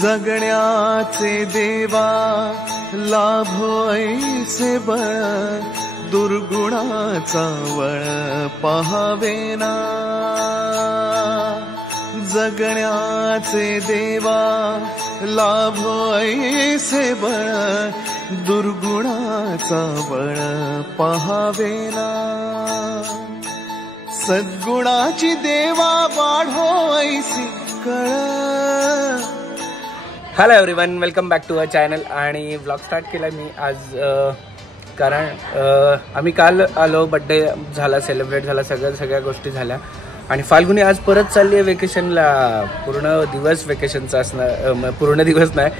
जगण्याचे देवा लाभो ऐसे बळ दुर्गुणाचा वळ पहावेना जगण्याचे देवा लाभो ऐसे बळ दुर्गुणाचा बळ पहावेना सद्गुणाची देवा वाढो ऐसी कळ। Hello everyone, welcome back to our channel. आणि व्लॉग स्टार्ट केला मी आज कारण आम्ही काल आलो, बड्डे झाला, सेलिब्रेट झाला, सगळ्या गोष्टी झाल्या आणि फाल्गुनी आज परत चालली आहे वेकेशनला। पूर्ण दिवस वेकेशनचा असणार, पूर्ण दिवस नाही,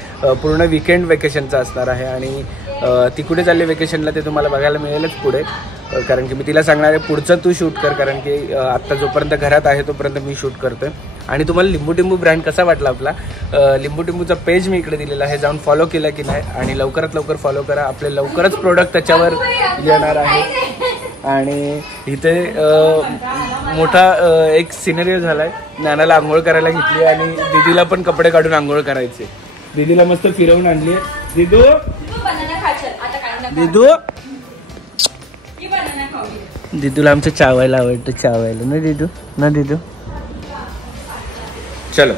पूर्ण वीकेंड वेकेशनचा असणार आहे आणि ती कुठे चालली वेकेशनला ते तुम्हाला बघायला मिळेलच पुढे, कारण की मी तिला सांगणार आहे पुढचं तू शूट कर, कारण की आत्ता जोपर्यंत घरात आहे तोपर्यंत मी शूट करतोय। आणि तुम्हाला लिंबू टिंबू ब्रँड कसा वाटला आपला, लिंबू टिंबूचा पेज मी इकडे दिलेला आहे, जाऊन फॉलो केला की नाही आणि लवकरात लवकर फॉलो करा, आपले लवकरच प्रोडक्ट त्याच्यावर येणार आहे। आणि इथे मोठा एक सिनेरिओ झालाय, नानाला आंघोळ करायला घेतली आणि दीदीला पण कपडे काढून आंघोळ करायचे, दीदीला मस्त फिरवून आणली। दीदू दीदू दीदूला आमचं चावायला आवडतं, चावायला ना दीदू, ना दीदू चलो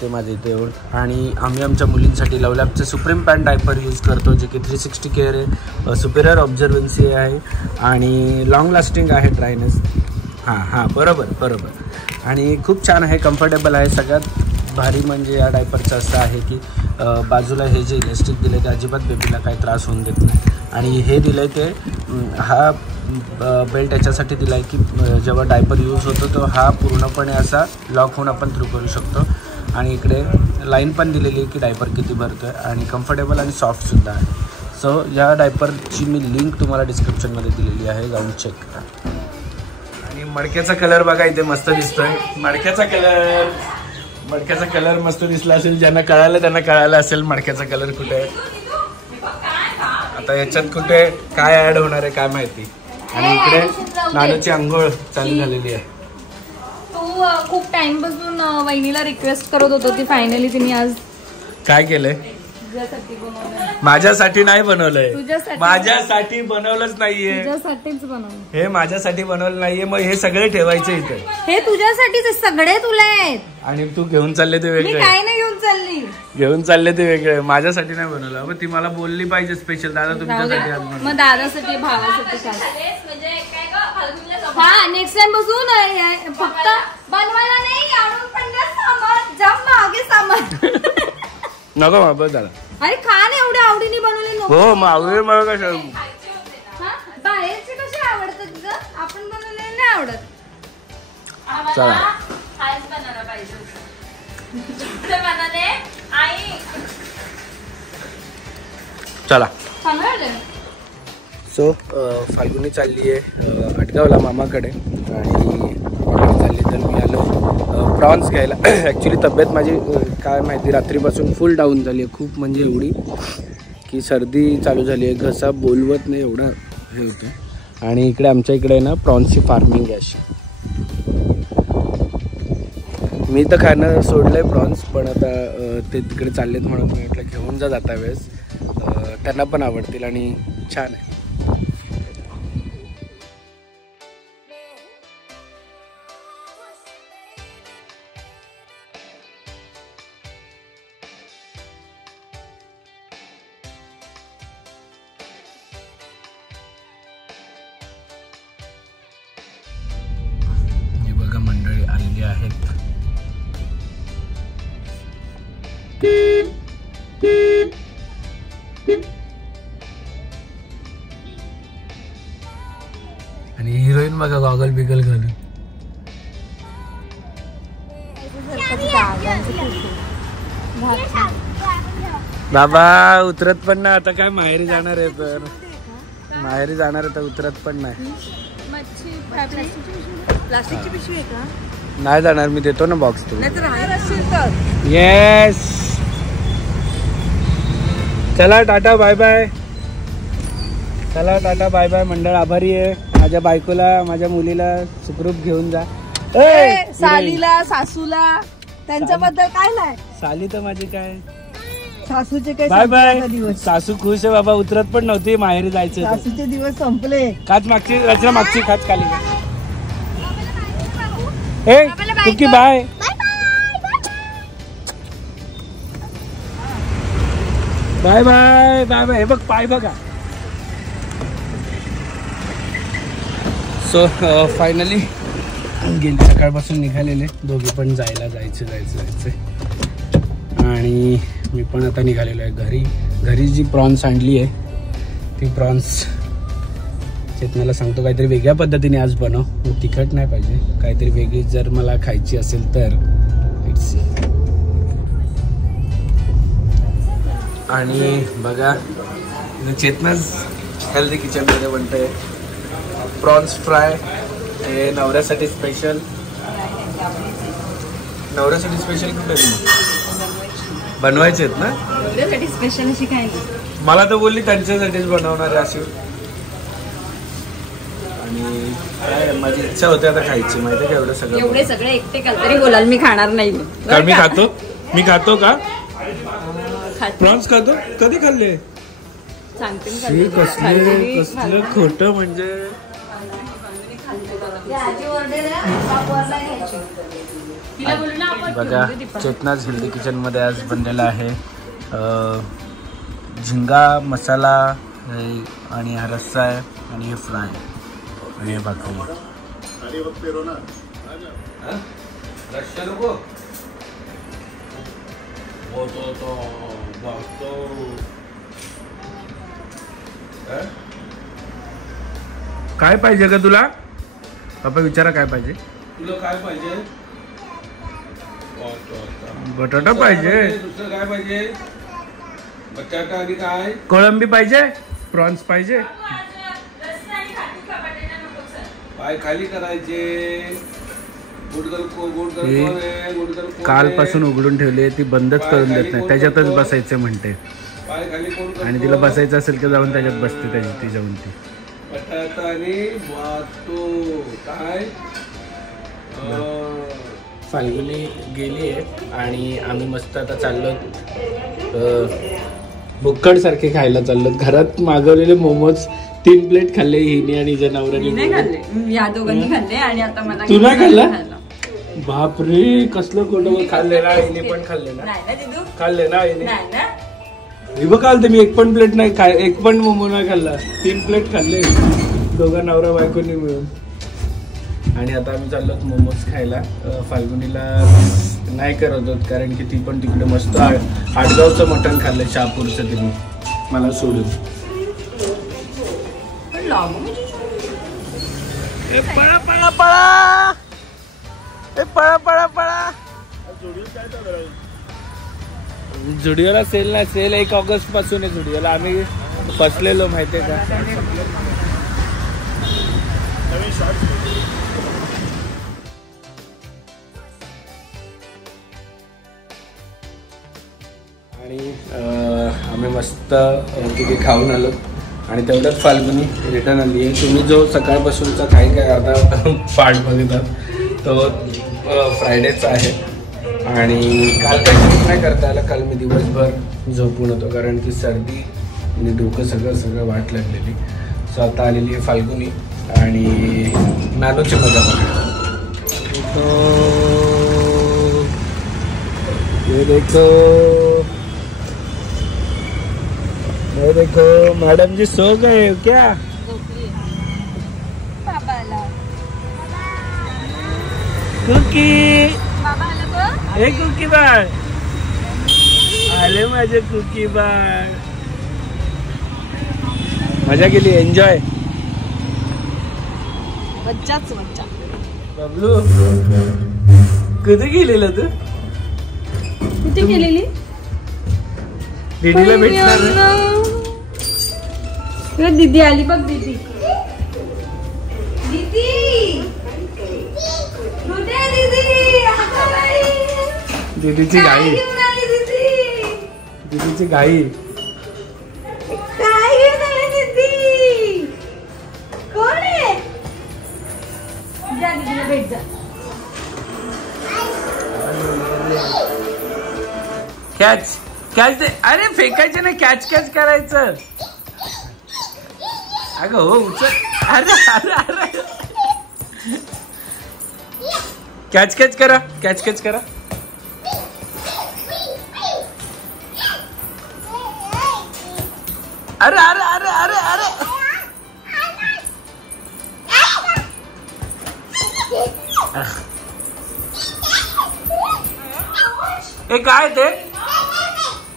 ते माझं इथे एवढं। आणि आम्ही आमच्या मुलींसाठी लवलॅबचं सुप्रीम पॅन्ट डायपर यूज करतो, जे की 360 केअर आहे, सुपेरियर ऑब्झर्वन्सी आहे आणि लॉंग लास्टिंग आहे, ड्रायनेस हां बरोबर आणि खूप छान आहे, कम्फर्टेबल आहे। सगळ्यात भारी म्हणजे या डायपरचं असं आहे की बाजूला हे जे इलास्टिक दिलं ते अजिबात बेबीला काही त्रास होऊन देत नाही आणि हे दिलं आहे ते हा बेल्ट याच्यासाठी दिला आहे की जेव्हा डायपर यूज होतो तो हा पूर्णपणे असा लॉक होऊन आपण थ्रू करू शकतो आणि इकडे लाईन पण दिलेली आहे की डायपर किती भरतो आहे आणि कम्फर्टेबल आणि सॉफ्टसुद्धा आहे। सो या डायपरची मी लिंक तुम्हाला डिस्क्रिप्शनमध्ये दिलेली आहे, जाऊन चेक करा। आणि मडक्याचा कलर बघा इथे मस्त दिसतोय, मडक्याचा कलर मस्त दिसला असेल, ज्यांना कळालं त्यांना कळालं असेल मडक्याचा कलर कुठे आहे। आता याच्यात कुठे काय ॲड होणार आहे काय माहिती। आणि इकडे नानूची आंघोळ चालू झालेली आहे। तू खूप टाइम पासून वहिनीला रिक्वेस्ट करत होतो ती फायनली तिने आज काय केलंय, माझ्यासाठी नाही बनवलंय, माझ्यासाठी बनवलंच नाहीये, तुझ्यासाठीच बनवलं, हे माझ्यासाठी बनवलं नाहीये, मग हे सगळे ठेवायचे इथे, हे तुझ्यासाठीच सगळे तुला आहेत आणि तू घेऊन चालले ते वेगळे, काय नाही घेऊन चालले ते वेगळे, माझ्यासाठी नाही बनवलं। मग ती मला बोलली पाहिजे स्पेशल, दादा तुमच्यासाठी, मग दादासाठी भावासाठी हा नेक्स्ट टाइम बसून फक्त बनवायला नाही, आणून पण मागे सामान नको मग बस झालं। अरे खान एवढ्या आवडीने बनवले हो, मग आवडे मला कशा बाहेरचे कसे आवडतात तुझं, आपण बनवलेले नाही आवडत। चला चला सो फाल्गुनी चालली आहे आटगावला मामाकडे आणि चालली तर मी आलो प्रॉन्स घ्यायला। ॲक्च्युली तब्येत माझी काय माहिती रात्रीपासून फुल डाऊन झाली आहे, खूप म्हणजे एवढी की सर्दी चालू झाली आहे, घसा बोलवत नाही एवढं हे होतं। आणि इकडे आमच्या इकडे ना प्रॉन्सची फार्मिंग आहे अशी, मी तर खाणं सोडलं आहे प्रॉन्स, पण आता ते तिकडे चाललेत म्हणून मी म्हटलं घेऊन जाता वेळेस त्यांना पण आवडतील आणि छान आहे। हे बघा मंडळी आलेली आहेत, आणि हिरोईन बघा गॉगल बिगल घालून। बाबा उतरत पण ना आता, काय माहेरी जाणार आहे, तर माहेरी जाणार आहे तर उतरत पण नाही। प्लास्टिकची पिशवी आहे का, नाही जाणार, मी देतो ना बॉक्स तुला। येस चला टाटा बाय बाय, चला टाटा बाय बाय मंडळ, आभारी आहे माझ्या बायकोला, माझ्या मुलीला सुखरूप घेऊन जा, सालीला सासूला त्यांच्याबद्दल काय नाही. साली तर माझी काय सासूचे काय बाय बाय. संपले दिवस. सासू खुश आहे बाबा, उतरत पण नव्हती, माहेरी जायचं होतं. सासूचे दिवस संपले. खात मागची रचना मागची खात खाली. ए cookie bye. Bye bye bye bye. हे बघ पाय बघा. सो फायनली गेली सकाळपासून निघालेले दोघे पण जायचं आणि मी पण आता निघालेलो आहे घरी जी प्रॉन्स आणली आहे ती प्रॉन्स चेतनाला सांगतो काहीतरी वेगळ्या पद्धतीने आज बनव. तिखट नाही पाहिजे, काहीतरी वेगळी जर मला खायची असेल तर. आणि बघा चेतनाच हेल्दी किचनमध्ये बनतंय प्रॉन्स फ्राय. हे नवऱ्यासाठी स्पेशल कुठे बनवायचे आहेत ना? नवऱ्यासाठी स्पेशल अशी काय नाही. मला तर बोलली त्यांच्यासाठीच बनवणार आहे अशी. आणि काय माझी इच्छा होती आता खायची, माहिती का एवढे सगळे एकटे खाल तरी बोलाल मी खाणार नाही. मी खातो का प्रॉन्स खातो? कधी खाल्ले? कसलं खोटं म्हणजे. बघा चेतनाच हेल्दी किचन मध्ये आज बनलेला आहे झिंगा मसाला आणि हा रस्सा आहे आणि हे फ्राय आणि हे भाकरी. काय पाहिजे का तुला? पापा विचारा काय पाहिजे तुला? काय पाहिजे? बटाटा पाहिजे. दुसरं काय पाहिजे? बटाटा आणि काय? कोळंबी पाहिजे? प्रॉन्स पाहिजे? पाय खाली करायचे. कालपासून उघडून ठेवले, ती बंदच करून देत नाही, त्याच्यातच बसायचं म्हणते. आणि तिला बसायचं असेल की जाऊन त्याच्यात बसते ती जाऊन. ती बटाटा आणि काय फाल्गुनी गेली आहे आणि आम्ही मस्त आता चाललो भुक्कड सारखे खायला चाललो. घरात मागवलेले मोमोज 3 प्लेट खाल्ले हिने आणि जनावरांनी. या दोघांनी खाल्ले आणि आता मला. तू नाही खाल्ला? बापरे कसलं खोटं. खाल्ले ना हिने पण खाल्ले ना? खाल्ले ना हिने? हे बघ काल मी एक पण प्लेट नाही एक पण मोमो नाही खाल्ला. 3 प्लेट खाल्ले दोघा नवरा बायकोनी मिळून. आणि आता आम्ही चाललो मोमोज खायला. फाल्गुनीला नाही करत होत कारण की ती पण तिकडे मस्त आडगावचं मटण खाल्लं शहापूरचं तिने मला सोडून. पळा पळा पळा पळा पळा पळा. झुडिओला सेल ना सेल 1 ऑगस्ट पासून आहे झुडिओला. आम्ही फसलेलो माहितीये का. आणि आम्ही मस्त तिथे खाऊन आलो आणि तेवढ्यात फाल्गुनी रिटर्न आली आहे. तुम्ही जो सकाळपासूनचा काय अर्धा पार्ट बघितला तो फ्रायडेचा आहे. आणि काल काही नाही करता आलं. काल मी दिवसभर झोपून होतो कारण की सर्दी आणि डोकं सगळं वाट लागलेली. सो आता आलेली आहे फाल्गुनी आणि नानूची मजा बघायला. ये देखो मैडम जी सो गए हो क्या? कुकी हे कुकी बाळ आले माझे कुकी बाळ. मजा केली एन्जॉय. मज्जाच मज्जा. बबलू कधी गेलेलं तू? कुठे गेलेली? दीदीला भेटणार. दीदी आली बघ. दीदी दीदीची गाई. दीदीची गाई. कोण आहे? जा दीदीला भेट जा. कॅच कॅच दे. अरे फेकायचे ना, कॅच कॅच करायचं. अगं हो उचल. अरे अरे अरे कॅच कॅच करा, कॅच कॅच करा. अरे अरे अरे अरे अरे हे काय ते?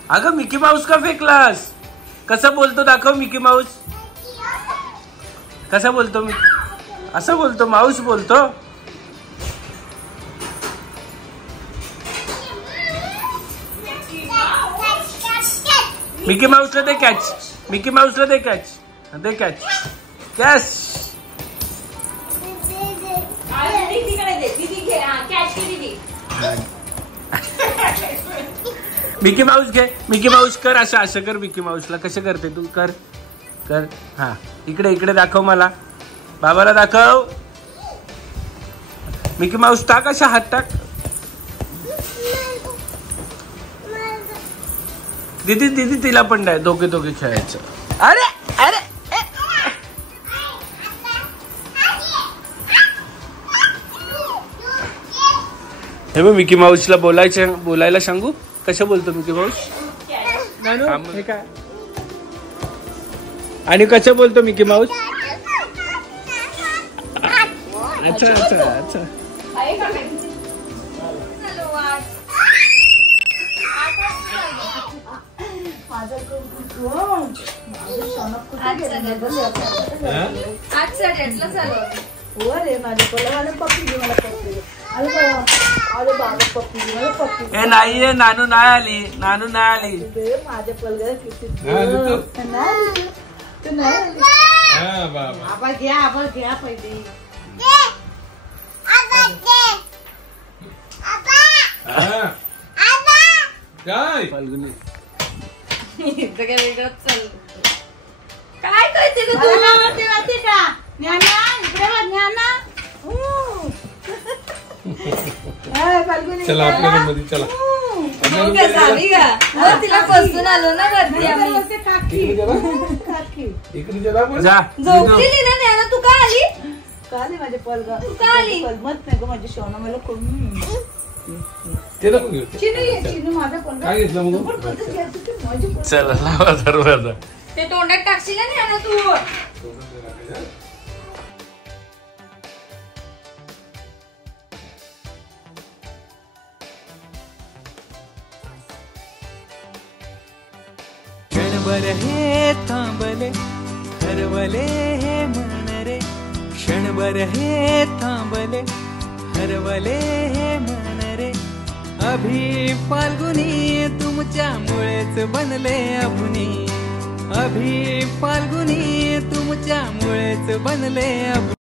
अगं मिकी माऊस का फेकलास? कसं बोलतो दाखव. मिकी माऊस कसा बोलतो? मी असं बोलतो, माऊस बोलतो. मिकी माऊसला दे कॅच, मिकी माऊसला दे कॅच, दे कॅच कॅच. मिकी माऊस घे, मिकी माऊस कर. असं असं कर. मिकी माऊसला कसं करते तू? कर कर. हा इकडे इकडे दाखव मला, बाबाला दाखव. मिकी माऊस टाक, अशा हात टाक. दीदी दीदी तिला पण द्या, दोघे दोघे खेळायचं. अरे अरे हे बघ, मिकी माऊसला बोलायला सांगू. कसं बोलतो मिकी माऊस? हे काय? आणि कसं बोलतो मिकी माऊस? अच्छा अच्छा अच्छा. ए नाही रे, नानू नाही आली, नानू नाही आली. घ्या पहिले. काय फाल्गुनी काय करते ग तू? माहिती का ज्ञाना? इकडे बघ ज्ञाना. चला आपल्या रूम मध्ये चला. झाली का? तिला बसून आलो ना वरती आम्ही. जा झोपलेली ना ज्ञाना, तू का आली? का आली माझे पलगा? तू का आली? मत नाही ग माझी शोना मला कोण. चिनू माझा पलगा काय घेतलं मग? चला लावा दरवाजा. ते तोंडात टाकशील ना ज्ञाना तू. क्षणभर हे थांबले हरवले हे मन रे, क्षणभर हे थांबले हरवले हे मन रे. अभि फाल्गुनी तुमच्यामुळेच बनले अभुनी, अभि फाल्गुनी तुमच्यामुळेच बनले अभुनी.